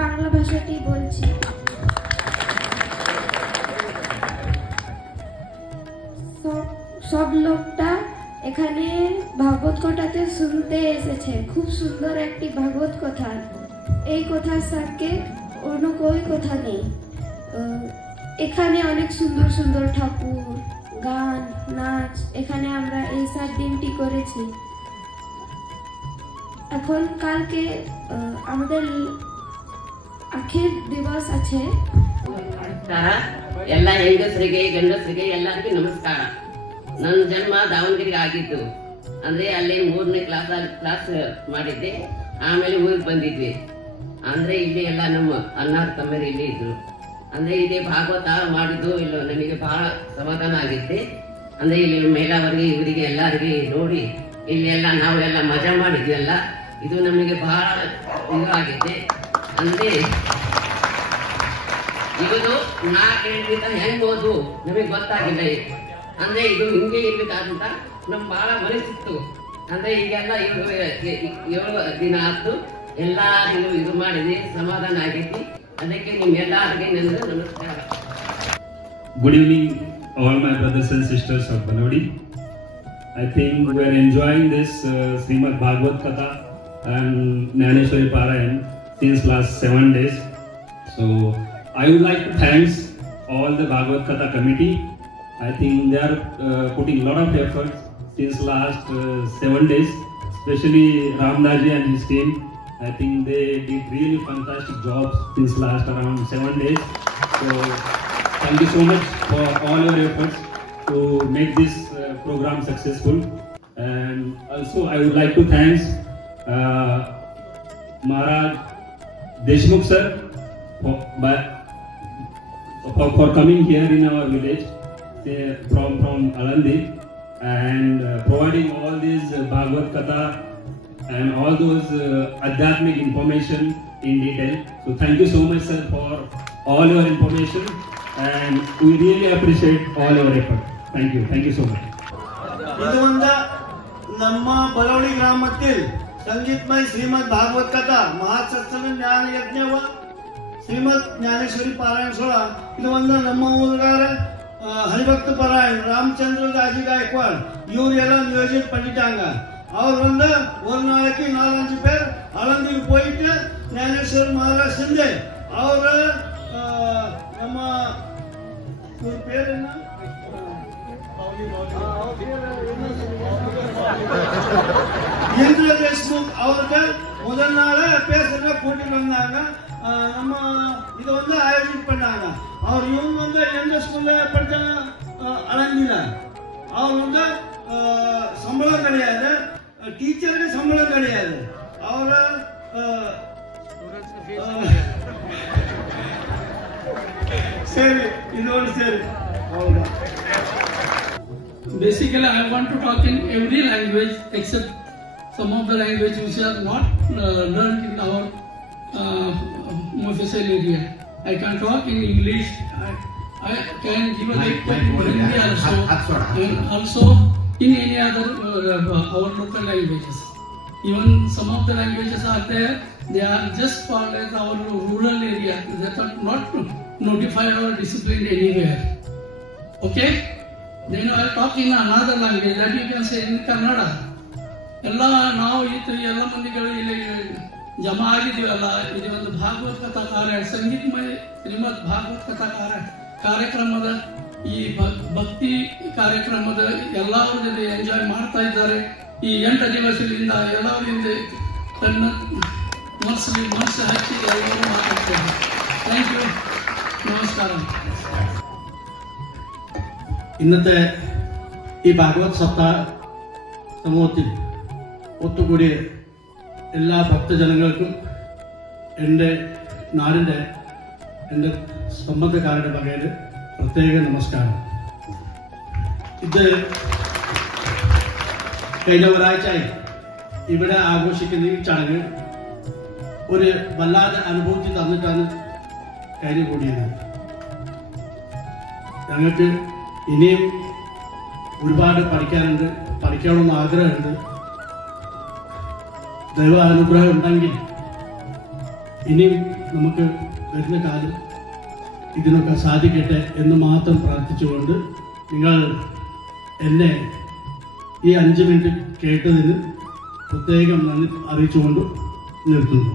বাংলা ভাষাতেই বলছি। সব লোকটা এখানে ভাগবত কথাতে শুনতে এসেছে। খুব সুন্দর একটি ভাগবত কথা। এই কথার সাথে অন্য কোই কথা নেই। এখানে অনেক সুন্দর সুন্দর ঠাকুর, গান, নাচ, এখানে আমরা এই 7 দিনটি করেছি। এখন কালকে আমাদের আখের দিবস আছে। ಎಲ್ಲ ಹೆಂಗಸರಿಗೆ ಗಂಡಸರಿಗೆ ಎಲ್ಲರಿಗೂ ನಮಸ್ಕಾರ. ನನ್ನ ಜನ್ಮ ದಾವಣಗೆರೆಗೆ ಆಗಿತ್ತು. ಅಂದ್ರೆ ಅಲ್ಲಿ 3ನೇ ಕ್ಲಾಸ್ ಮಾಡಿದ್ದೆ. ಆಮೇಲೆ ಊರಿಗೆ ಬಂದಿದ್ವಿ. ಅಂದ್ರೆ ಇಲ್ಲಿ ಎಲ್ಲ ನಮ್ಮ ಅಣ್ಣ ತಮ್ಮರು ಇಲ್ಲಿ ಇದ್ರು. ಅಂದ್ರೆ ಇಲ್ಲಿ ಭಾಗವತ ಮಾಡಿದ್ದು ಇಲ್ಲ ನನಗೆ ಬಹಳ ಸಮಾಧಾನ ಆಗಿತ್ತೆ. ಅಂದ್ರೆ ಇಲ್ಲಿ ಮೇಲಾವರಿಗೆ ಇವರಿಗೆ ಎಲ್ಲರಿಗೆ ನೋಡಿ ಇಲ್ಲೆಲ್ಲ ನಾವೆಲ್ಲ ಮಜಾ ಮಾಡಿದ್ವಿ. ಇದು ನಮಗೆ ಬಹಳ ಇದಾಗಿತ್ತೆ. ಅಂದ್ರೆ ಇದು 4 ಗಂಟೆಯಿಂದ ಹೆಂಗ್ಬೋದು ನಮಗೆ ಗೊತ್ತಾಗಿಲ್ಲ. ಅಂದ್ರೆ ಇದು ಹಿಂಗೆ ಇರ್ಬೇಕಾದಂತ ನಮ್ ಬಹಳ ಮನಸ್ಸಿತ್ತು. ಅಂದ್ರೆ ಈಗೆಲ್ಲ 7 ದಿನ ಆಯ್ತು. ಎಲ್ಲರಿಗೂ ಇದು ಮಾಡಿದ್ವಿ, ಸಮಾಧಾನ ಆಗೈತಿ. ಅದಕ್ಕೆ ನಿಮ್ಮೆಲ್ಲರಿಗೆ ನನ್ನ ನಮಸ್ಕಾರ. Good evening all my brothers and sisters of Banodi. I think we are enjoying this Srimad Bhagavad Katha and Jnaneshwari Parayan since last 7 days. So I would like to thank all the Bhagavad Katha committee. I think they are putting a lot of efforts since last 7 days, especially Ramdaji and his team. I think they did really fantastic jobs since last around 7 days. So thank you so much for all your efforts to make this program successful. And also I would like to thank Maharaj Deshmukh sir for coming here in our village from Alandi and providing all these Bhagavad Katha and all those Adhyatmic information in detail. So thank you so much sir for all your information and we really appreciate all your effort. Thank you so much. ನಮ್ಮ ಬಲವಡಿ ಗ್ರಾಮத்தில் ಸಂಗೀತಮಯ ಶ್ರೀಮದ್ ಭಾಗವत ಕಥಾ ಮಹಾಸತ್ಸಂಗ ಜ್ಞಾನ ಯಜ್ಞವ ಶ್ರೀಮದ್ ಜ್ಞಾನೇಶ್ವರಿ ಪಾರಾಯಣ ಸೋಳ ಇದು ಒಂದು ನಮ್ಮ ಊರುಗಾರ ಹರಿಭಕ್ತ ಪಾರಾಯಣ ರಾಮಚಂದ್ರ ರಾಜಿ ಗಾಯಕ್ವಾಡ್ ಇವರೆಲ್ಲ நியோஜனை பண்ணிட்டாங்க. அவர் வந்து ஒரு நாளைக்கு 4-5 பேர் அலந்திக்கு போயிட்டு ஞானேஸ்வர் மகாராஜ் செஞ்சு அவர் நம்ம பேர் என்ன இந்திர தேஷ்முக் அவர்கள் முதல் நாள பேசுறத கூட்டிட்டு வந்தாங்க. நம்ம இதை வந்து ஆயோஜனை பண்ணாங்க. அவர் இவங்க வந்து எந்த ஸ்கூல்ல படிச்சாங்க அலந்தில. அவர் வந்து சம்பளம் கிடையாது, டீச்சருக்கு சம்பளம் கிடையாது. அவர் சரி இதோடு சரி அவ்வளவுதான். Basically, I want to talk in every language except some of the language which are not learned in our official area. I can talk in English. I can give a lecture in Hindi also, and also in any other our local languages. Even some of the languages are there. They are just called as our rural area. They are not notified or disciplined anywhere. Okay. Then I talk in another language that you can say in Kannada. ಎಲ್ಲ ನಾವು ಎಲ್ಲ ಮಂದಿಗಳು ಇಲ್ಲಿ ಜಮಾ ಆಗಿದ್ದೀವಲ್ಲ, ಇದು ಒಂದು ಭಾಗವತ್ ಕಥಾ ಸಂಗೀತಮಯ ಶ್ರೀಮದ್ ಭಾಗವತ್ ಕಥಾ ಕಾರ್ಯಕ್ರಮದ ಈ ಭಕ್ತಿ ಕಾರ್ಯಕ್ರಮದ ಎಲ್ಲರೂ ಜೊತೆ ಎಂಜಾಯ್ ಮಾಡ್ತಾ ಇದ್ದಾರೆ. ಈ 8 ದಿವಸದಿಂದ ಎಲ್ಲರಿಂದ ತನ್ನ ಮನಸ್ಸು ಹಚ್ಚಿ ಎಲ್ಲರೂ ಮಾತಾಡ್ತಾರೆ. ಥ್ಯಾಂಕ್ ಯು, ನಮಸ್ಕಾರ. ഇന്നത്തെ ഈ ഭാഗവത് സപ്താഹ സമൂഹത്തിൽ ഒത്തുകൂടിയ എല്ലാ ഭക്തജനങ്ങൾക്കും എൻ്റെ നാടിൻ്റെ എൻ്റെ സംബന്ധക്കാരുടെ വകയിൽ പ്രത്യേക നമസ്കാരം. ഇത് കഴിഞ്ഞ ഒരാഴ്ചയായി ഇവിടെ ആഘോഷിക്കുന്ന ഈ ചടങ്ങ് ഒരു വല്ലാതെ അനുഭൂതി തന്നിട്ടാണ് കഴിഞ്ഞുകൂടിയത്. ഞങ്ങൾക്ക് ഇനിയും ഒരുപാട് പഠിക്കണമെന്ന് ആഗ്രഹമുണ്ട്. ദൈവാനുഗ്രഹം ഉണ്ടെങ്കിൽ ഇനിയും നമുക്ക് വരുന്ന കാലം ഇതിനൊക്കെ സാധിക്കട്ടെ എന്ന് മാത്രം പ്രാർത്ഥിച്ചുകൊണ്ട് നിങ്ങൾ എന്നെ ഈ 5 മിനിറ്റ് കേട്ടതിന് പ്രത്യേകം നന്ദി അറിയിച്ചുകൊണ്ട് നിർത്തുന്നു.